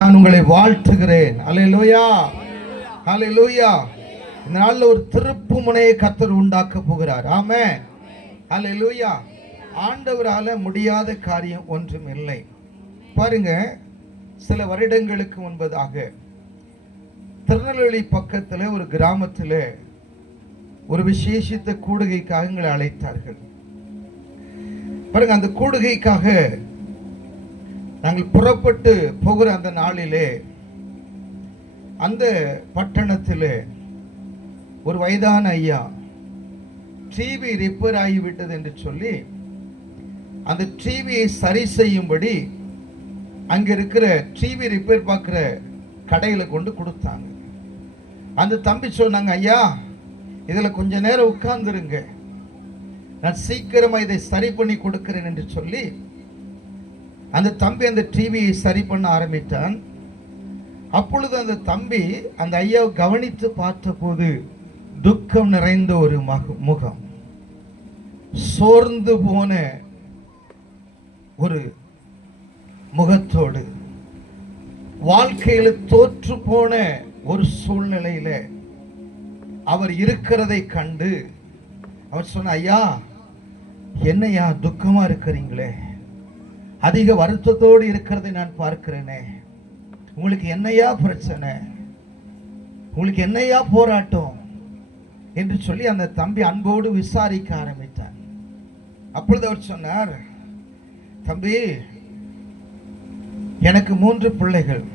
நான் உங்களை வாழ்த்துகிறேன். அல்லேலூயா, அல்லேலூயா. இந்த நாள்ல ஒரு திருப்பு முனையை கர்த்தர் உண்டாக்க போகிறார். ஆமென், அல்லேலூயா. ஆண்டவரால முடியாத காரியம் ஒன்றும் இல்லை. பாருங்க, சில வருடங்களுக்கு முன்பதாக திருநெல்வேலி பக்கத்தில் ஒரு கிராமத்தில் ஒரு விசேஷித்த கூடுகைக்காக எங்களை அழைத்தார்கள். பாருங்க, அந்த கூடுகைக்காக நாங்கள் புறப்பட்டு போகிற அந்த நாளிலே அந்த பட்டணத்தில் ஒரு வயதான ஐயா டிவி ரிப்பேர் ஆகிவிட்டது என்று சொல்லி அந்த டிவியை சரி செய்யும்படி அங்க இருக்கிற டிவி ரிப்பேர் பார்க்கிற கடையில கொண்டு கொடுத்தாங்க. அந்த தம்பி சொன்னாங்க, ஐயா இதுல கொஞ்ச நேரம் உட்கார்ந்துருங்க, நான் சீக்கிரமா இதை சரி பண்ணி கொடுக்கிறேன் என்று சொல்லி அந்த தம்பி அந்த டிவியை சரி பண்ண ஆரம்பித்தான். அப்பொழுது அந்த தம்பி அந்த ஐயாவை கவனித்து பார்த்த போது துக்கம் நிறைந்த ஒரு முகம், சோர்ந்து போன ஒரு முகத்தோடு, வாழ்க்கையில் தோற்று போன ஒரு சூழ்நிலையில அவர் இருக்கிறதை கண்டு அவர் சொன்ன, ஐயா என்னையா துக்கமா இருக்கிறீங்களே, அதிக வருத்தத்தோடு இருக்கிறதை நான் பார்க்கிறேனே, உங்களுக்கு என்னையா பிரச்சனை, உங்களுக்கு என்னையா போராட்டம் என்று சொல்லி அந்த தம்பி அன்போடு விசாரிக்க ஆரம்பித்தார். அப்பொழுது அவர் சொன்னார், தம்பி எனக்கு 3 பிள்ளைகள்,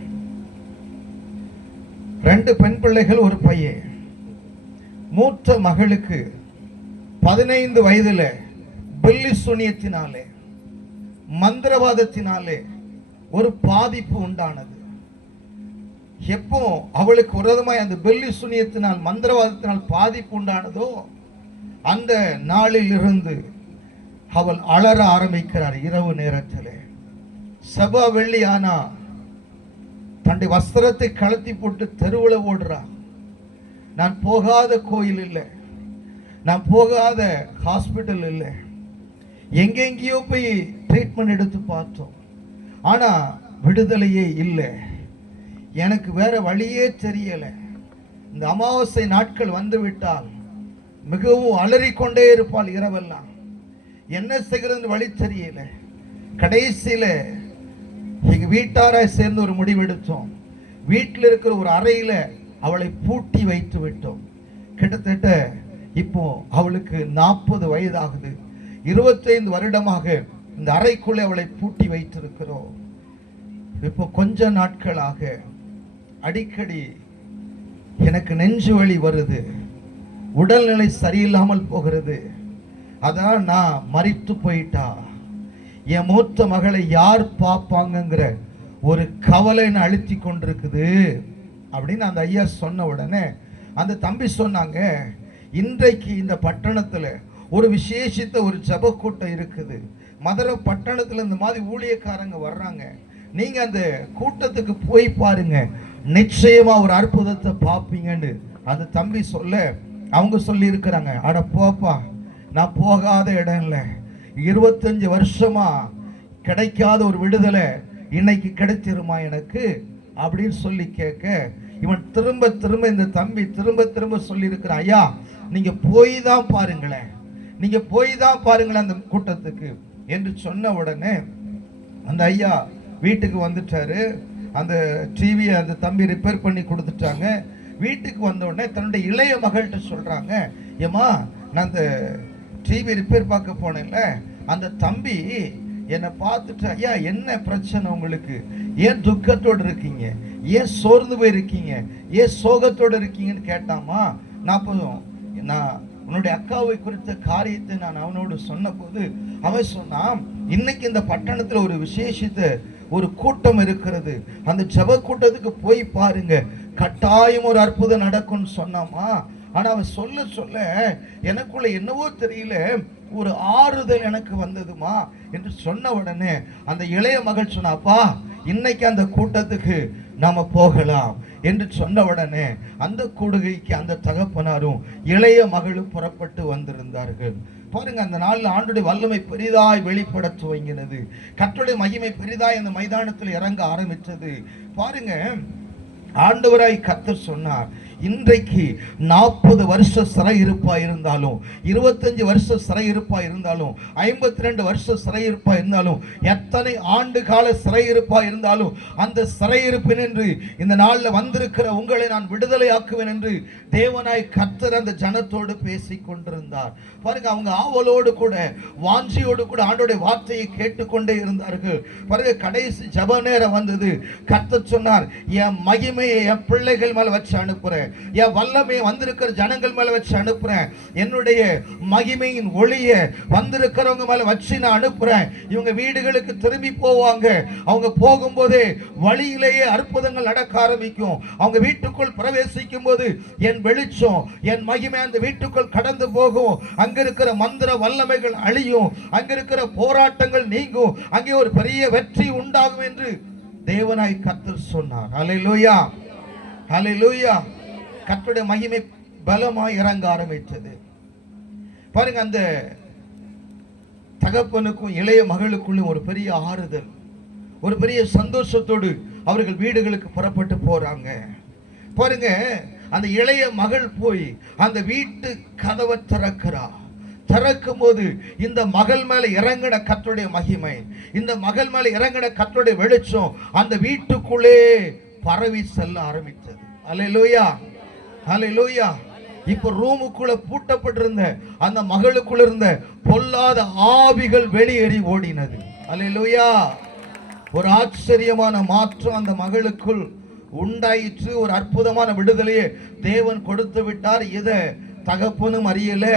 2 பெண் பிள்ளைகள், ஒரு பையன். மூத்த மகளுக்கு 15 வயதுல பில்லி சுனியத்தினாலே மந்திரவாதத்தினாலே ஒரு பாதிப்பு உண்டானது. எப்போ அவளுக்கு விரோதமாய் அந்த பெல்லி சுனியத்தினால் மந்திரவாதத்தினால் பாதிப்பு உண்டானதோ அந்த நாளில் இருந்து அவள் அலற ஆரம்பிக்கிறார். இரவு நேரத்தில் செவ்வா வெள்ளி ஆனா தன்னுடைய வஸ்திரத்தை கழட்டி போட்டு தெருவில் ஓடுறா. நான் போகாத கோயில் இல்லை, நான் போகாத ஹாஸ்பிட்டல் இல்லை, எங்கெங்கேயோ போய் ட்ரீட்மெண்ட் எடுத்து பார்த்தோம், ஆனா விடுதலையே இல்லை, எனக்கு வேற வழியே தெரியல. இந்த அமாவாசை நாட்கள் வந்து விட்டால் மிகவும் அலறிக்கொண்டே இருப்பாள் இரவெல்லாம், என்ன செய்கிறது வழி தெரியல. கடைசியில எங்க வீட்டாராய் சேர்ந்து ஒரு முடிவெடுத்தோம், வீட்டில் இருக்கிற ஒரு அறையில அவளை பூட்டி வைத்து விட்டோம். கிட்டத்தட்ட இப்போ அவளுக்கு 40 வயதாகுது. 25 வருடமாக இந்த அறைக்குள்ளே அவளை பூட்டி வைத்திருக்கிறோம். இப்போ கொஞ்ச நாட்களாக அடிக்கடி எனக்கு நெஞ்சு வலி வருது, உடல்நிலை சரியில்லாமல் போகிறது, அதான் நான் மரித்து போயிட்டா, என் மூத்த மகளை யார் பார்ப்பாங்கங்கிற ஒரு கவலை அழுத்தி கொண்டிருக்குது அப்படின்னு அந்த ஐயா சொன்ன உடனே அந்த தம்பி சொன்னாங்க, இன்றைக்கு இந்த பட்டணத்துல ஒரு விசேஷித்த ஒரு ஜப கூட்டம் இருக்குது, மதுரை பட்டணத்துல இந்த மாதிரி ஊழியக்காரங்க வர்றாங்க, நீங்க அந்த கூட்டத்துக்கு போய் பாருங்க, நிச்சயமா ஒரு அற்புதத்தை பார்ப்பீங்கன்னு அந்த தம்பி சொல்ல அவங்க சொல்லி இருக்கிறாங்க, அட போப்பா, நான் போகாத இடம் இல்லை, 25 வருஷமா கிடைக்காத ஒரு விடுதலை இன்னைக்கு கிடைச்சிருமா எனக்கு அப்படின்னு சொல்லி கேட்க இவன் திரும்ப திரும்ப இந்த தம்பி திரும்ப திரும்ப சொல்லி இருக்கிறான், ஐயா நீங்க போய் தான் பாருங்களேன், நீங்க போய் தான் பாருங்களேன் அந்த கூட்டத்துக்கு என்று சொன்ன உடனே அந்த ஐயா வீட்டுக்கு வந்துட்டாரு. அந்த டிவியை அந்த தம்பி ரிப்பேர் பண்ணி கொடுத்துட்டாங்க. வீட்டுக்கு வந்த உடனே தன்னுடைய இளைய மகள்கிட்ட சொல்றாங்க, ஏமா நான் அந்த டிவி ரிப்பேர் பார்க்க போனேன்ல, அந்த தம்பி என்னை பார்த்துட்டு, ஐயா என்ன பிரச்சனை உங்களுக்கு, ஏன் துக்கத்தோடு இருக்கீங்க, ஏன் சோர்ந்து போய் இருக்கீங்க, ஏன் சோகத்தோடு இருக்கீங்கன்னு கேட்டாமா. நான் உன்னுடைய அக்காவை குறித்த காரியத்தை நான் அவனோடு சொன்ன போது அவன் சொன்னான், இன்னைக்கு இந்த பட்டணத்தில் ஒரு விசேஷித்த ஒரு கூட்டம் இருக்கிறது, அந்த ஜப கூட்டத்துக்கு போய் பாருங்க, கட்டாயம் ஒரு அற்புதம் நடக்கும்னு சொன்னாமா. ஆனா அவன் சொல்ல சொல்ல எனக்குள்ள என்னவோ தெரியல ஒரு ஆறுதல் எனக்கு வந்ததுமா என்று சொன்ன உடனே அந்த இளைய மகள் சொன்னாப்பா, இன்னைக்கு அந்த கூட்டத்துக்கு நாம போகலாம், என்று சொன்ன உடனே அந்த கூடுகைக்கு அந்த தகப்பனாரும் இளைய மகளும் புறப்பட்டு வந்திருந்தார்கள். பாருங்க, அந்த நாளில் ஆண்டுடைய வல்லமை பெரிதாய் வெளிப்பட துவங்கினது. கர்த்தருடைய மகிமை பெரிதாய் அந்த மைதானத்தில் இறங்க ஆரம்பித்தது. பாருங்க, ஆண்டவராய் கர்த்தர் சொன்னார், இன்றைக்கு 40 வருஷ சிறையிருப்பா இருந்தாலும், 25 வருஷ சிறையிருப்பா இருந்தாலும், 52 வருஷ சிறையிருப்பா இருந்தாலும், எத்தனை ஆண்டு கால சிறையிருப்பா இருந்தாலும், அந்த சிறையிருப்பின் என்று இந்த நாளில் வந்திருக்கிற உங்களை நான் விடுதலையாக்குவேன் என்று தேவனாய் கர்த்தர் அந்த ஜனத்தோடு பேசி கொண்டிருந்தார். பாருங்க, அவங்க ஆவலோடு கூட வாஞ்சியோடு கூட ஆண்டோடைய வார்த்தையை கேட்டுக்கொண்டே இருந்தார்கள். பாருங்க, கடைசி ஜப நேரம் வந்தது. கர்த்தர் சொன்னார், என் மகிமையை என் பிள்ளைகள் மேல வச்சு அனுப்புறேன், என் வல்லமையை வந்திருக்கிற ஜனங்கள் மேல வச்சு அனுப்புறேன், என்னுடைய மகிமையின் ஒளியை வந்திருக்கிறவங்க மேல வச்சு நான் அனுப்புறேன். இவங்க வீடுகளுக்கு திரும்பி போவாங்க. அவங்க போகும்போதே வழியிலேயே அற்புதங்கள் நடக்க ஆரம்பிக்கும். அவங்க வீட்டுக்குள் பிரவேசிக்கும் போது என் வெளிச்சம், என் மகிமை அந்த வீட்டுக்குள் கடந்து போகும். அங்க இருக்கிற மந்திர வல்லமைகள் அழியும், அங்க இருக்கிற போராட்டங்கள் நீங்கும், அங்கே ஒரு பெரிய வெற்றி உண்டாகும் என்று தேவனாய் கர்த்தர் சொன்னார். ஹல்லேலூயா, ஹல்லேலூயா. கர்த்தருடைய மகிமை பலமாய் இறங்க ஆரம்பித்தது. பாருங்க, அந்த தகப்பனுக்கும் இளைய மகளுக்குள்ளும் ஒரு பெரிய ஆறுதல், ஒரு பெரிய சந்தோஷத்தோடு அவர்கள் வீடுகளுக்கு புறப்பட்டு போறாங்க. பாருங்க, அந்த இளைய மகள் போய் அந்த வீட்டு கதவை திறக்கிறார். திறக்கும் போது இந்த மகள் மேல இறங்கின கர்த்தருடைய மகிமை, இந்த மகள் மேல இறங்கின கர்த்தருடைய வெளிச்சம் அந்த வீட்டுக்குள்ளே பரவி செல்ல ஆரம்பித்தது. அல்லேலூயா, அல்லேலூயா. இப்ப ரூமுக்குள்ள பூட்டப்பட்டிருந்த அந்த மகளுக்குள்ள இருந்த பொல்லாத ஆவிகள் வெளியேறி ஓடினது. அல்லேலூயா. ஒரு ஆச்சரியமான மாற்றம் அந்த மகளுக்குள் உண்டாயிற்று. ஒரு அற்புதமான விடுதலையை தேவன் கொடுத்து விட்டார். இதை தகப்பனும் அறியல,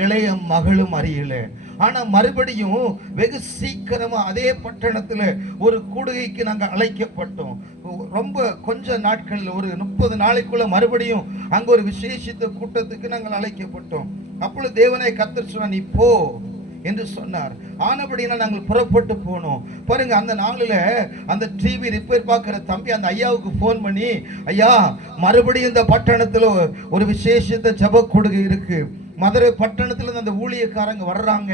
இளைய மகளும் அறியல. ஆனா மறுபடியும் வெகு சீக்கிரமா அதே பட்டணத்துல ஒரு கூடுகைக்கு நாங்க அழைக்கப்பட்டோம். ரொம்ப கொஞ்ச நாட்கள், ஒரு 30 நாளைக்குள்ள மறுபடியும் அங்க ஒரு விசேஷித்த கூட்டத்துக்கு நாங்கள் அழைக்கப்பட்டோம். அப்பொழுது தேவனை கர்த்தர் சொன்னார், நீ போ என்று சொன்னார். ஆனபடினா நாங்கள் புறப்பட்டு போனோம். பாருங்க, அந்த நாளில் அந்த டிவி ரிப்பேர் பார்க்கிற தம்பி அந்த ஐயாவுக்கு போன் பண்ணி, ஐயா மறுபடியும் இந்த பட்டணத்துல ஒரு விசேஷித்த ஜெப கூடுகை இருக்கு, மதுரை பட்டணத்துல அந்த ஊழியக்காரங்க வர்றாங்க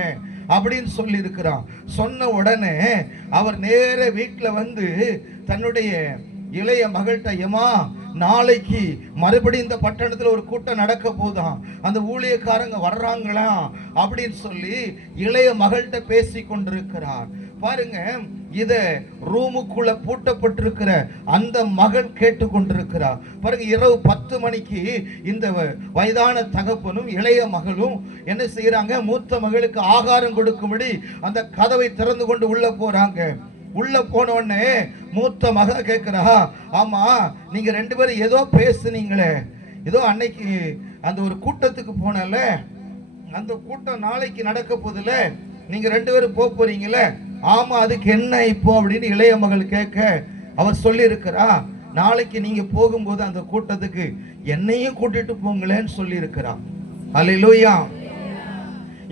அப்படின்னு சொல்லி இருக்கிறான். சொன்ன உடனே அவர் நேர வீட்டுல வந்து தன்னுடைய இளைய மகள்கிட்ட, ஏமா நாளைக்கு மறுபடியும் இந்த பட்டணத்துல ஒரு கூட்டம் நடக்க போதான், அந்த ஊழியக்காரங்க வர்றாங்களா அப்படின்னு சொல்லி இளைய மகள்கிட்ட பேசி கொண்டிருக்கிறார். பாருங்க, இத ரூமுக்குள்ள பூட்டப்பட்டிருக்கிற அந்த மகள் கேட்டு கொண்டிருக்கிறார். பாருங்க, இரவு 10 மணிக்கு இந்த வயதான தகப்பனும் இளைய மகளும் என்ன செய்யறாங்க, மூத்த மகளுக்கு ஆகாரம் கொடுக்கும்படி அந்த கதவை திறந்து கொண்டு உள்ள போறாங்க. உள்ள போன உடனே மூத்த மக கேட்கிறா, ஆமா நீங்க 2 பேரும் ஏதோ பேசுனீங்களே, ஏதோ அன்னைக்கு அந்த ஒரு கூட்டத்துக்கு போனல, அந்த கூட்டம் நாளைக்கு நடக்க போதுல, நீங்க 2 பேரும் போறீங்களே, ஆமா அதுக்கு என்ன இப்போ அப்படின்னு இளைய மகள் கேட்க, அவர் சொல்லி இருக்கிறா, நாளைக்கு நீங்க போகும்போது அந்த கூட்டத்துக்கு என்னையும் கூட்டிட்டு போங்களேன்னு சொல்லி இருக்கிறா. அல்லேலூயா.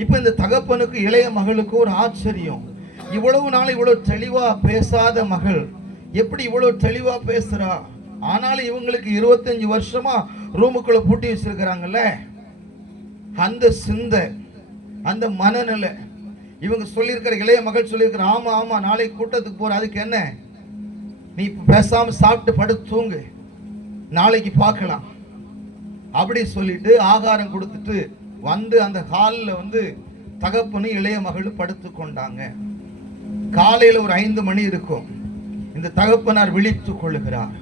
இப்ப இந்த தகப்பனுக்கு இளைய மகளுக்கு ஒரு ஆச்சரியம். இவ்வளவு நாள் இவ்வளவு தெளிவா பேசாத மகள் எப்படி இவ்வளவு தெளிவா பேசுறா? ஆனாலும் இவங்களுக்கு 25 வருஷமா ரூமுக்குள்ள பூட்டி வச்சிருக்கிறாங்கல்ல, அந்த சிந்தை, அந்த மனநிலை இவங்க சொல்லியிருக்கிற இளைய மகள் சொல்லியிருக்கிற, ஆமா ஆமா நாளைக்கு கூட்டத்துக்கு போற, அதுக்கு என்ன, நீ பேசாம சாப்பிட்டு படுத்து தூங்கு, நாளைக்கு பார்க்கலாம் அப்படி சொல்லிட்டு ஆகாரம் கொடுத்துட்டு வந்து அந்த ஹாலில் வந்து தகப்பனும் இளைய மகளும் படுத்து கொண்டாங்க. காலையில ஒரு 5 மணி இருக்கும். இந்த தகப்பனார் விழித்து கொள்ளுகிறார்.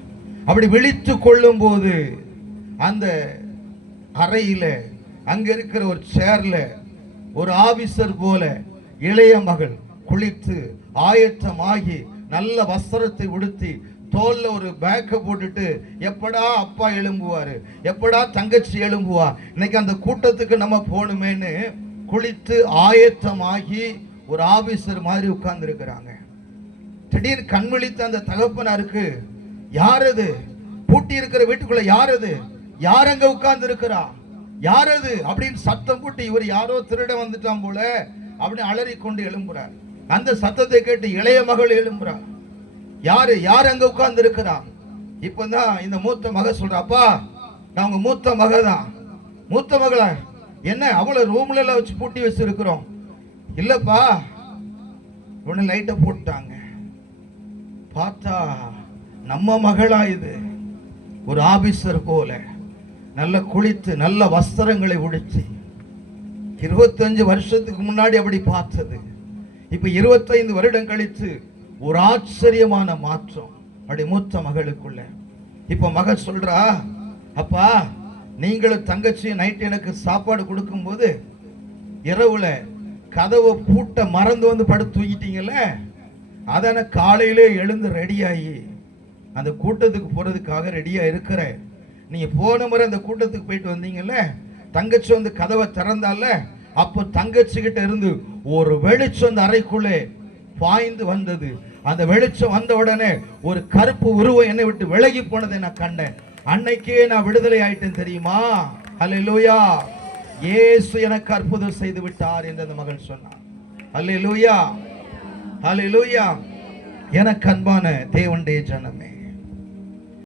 அப்படி விழித்து கொள்ளும் போது அந்த அறையில அங்க இருக்கிற ஒரு சேர்ல ஒரு ஆபீசர் போல இளைய மகள் குளித்து ஆயத்தமாகி நல்ல வஸ்திரத்தை உடுத்தி தோல்ல ஒரு பேக்கை போட்டுட்டு, எப்படா அப்பா எழும்புவாரு, எப்படா தங்கச்சி எழும்புவா, இன்னைக்கு அந்த கூட்டத்துக்கு நம்ம போகணுமேன்னு குளித்து ஆயத்தமாகி ஒரு ஆபீசர் மாதிரி உட்கார்ந்து இருக்கிறாங்க. திடீர்னு கண்விழித்த அந்த தகப்பனாருக்கு, யாரது பூட்டி இருக்கிற வீட்டுக்குள்ள, யாரது, யார் அங்க உட்கார்ந்து இருக்கிறா, யாரது அப்படின்னு சத்தம் போட்டு, இவர் யாரோ திருட வந்துட்டான் போல அப்படின்னு அலறி கொண்டு எழும்புறார். அந்த சத்தத்தை கேட்டு இளைய மகள் எழும்புறார். யாரு, யார் அங்க உட்கார்ந்து இருக்கிறா? இப்பதான் இந்த மூத்த மக சொல்ற, அப்பா நான் உங்க மூத்த மக தான். மூத்த மகளா? என்ன அவளை ரூம்ல எல்லாம் வச்சு பூட்டி வச்சிருக்கிறோம். இல்லப்பா, உடனே லைட்டை போட்டாங்க. பார்த்தா நம்ம மகளா இது. ஒரு ஆபீசர் போல நல்ல குளித்து நல்ல வஸ்திரங்களை உடுத்தி, 25 வருஷத்துக்கு முன்னாடி அப்படி பார்த்தது இப்ப 25 வருடம் கழித்து ஒரு ஆச்சரியமான மாற்றம் அப்படி மூத்த மகளுக்குள்ள. இப்ப மகள் சொல்றா, அப்பா நீங்களும் தங்கச்சியும் நைட் எனக்கு சாப்பாடு கொடுக்கும் போது இரவுல கதவை பூட்ட மறந்து வந்து படுத்து தூங்கிட்டீங்கல்ல, அதான காலையிலே எழுந்து ரெடியாகி அந்த கூட்டத்துக்கு போறதுக்காக ரெடியா இருக்கிற. நீங்க போன முறை அந்த கூட்டத்துக்கு போயிட்டு வந்தீங்கல்ல, தங்கச்சி வந்து கதவை திறந்தால, அப்போ தங்கச்சி கிட்ட இருந்து ஒரு வெளிச்சம் அந்த அறைக்குள்ளே பாய்ந்து வந்தது. அந்த வெளிச்சம் வந்த உடனே ஒரு கருப்பு உருவம் என்னை விட்டு விலகி போனதை நான் கண்டேன். அன்னைக்கே நான் விடுதலை ஆயிட்டேன் தெரியுமா? அல்லேலூயா, இயேசு எனக்கு அற்புதம் செய்து விட்டார் என்று அந்த மகள் சொன்னார். அல்லேலூயா, அல்லேலூயா. எனக்கு அன்பான தேவனுடைய ஜனமே,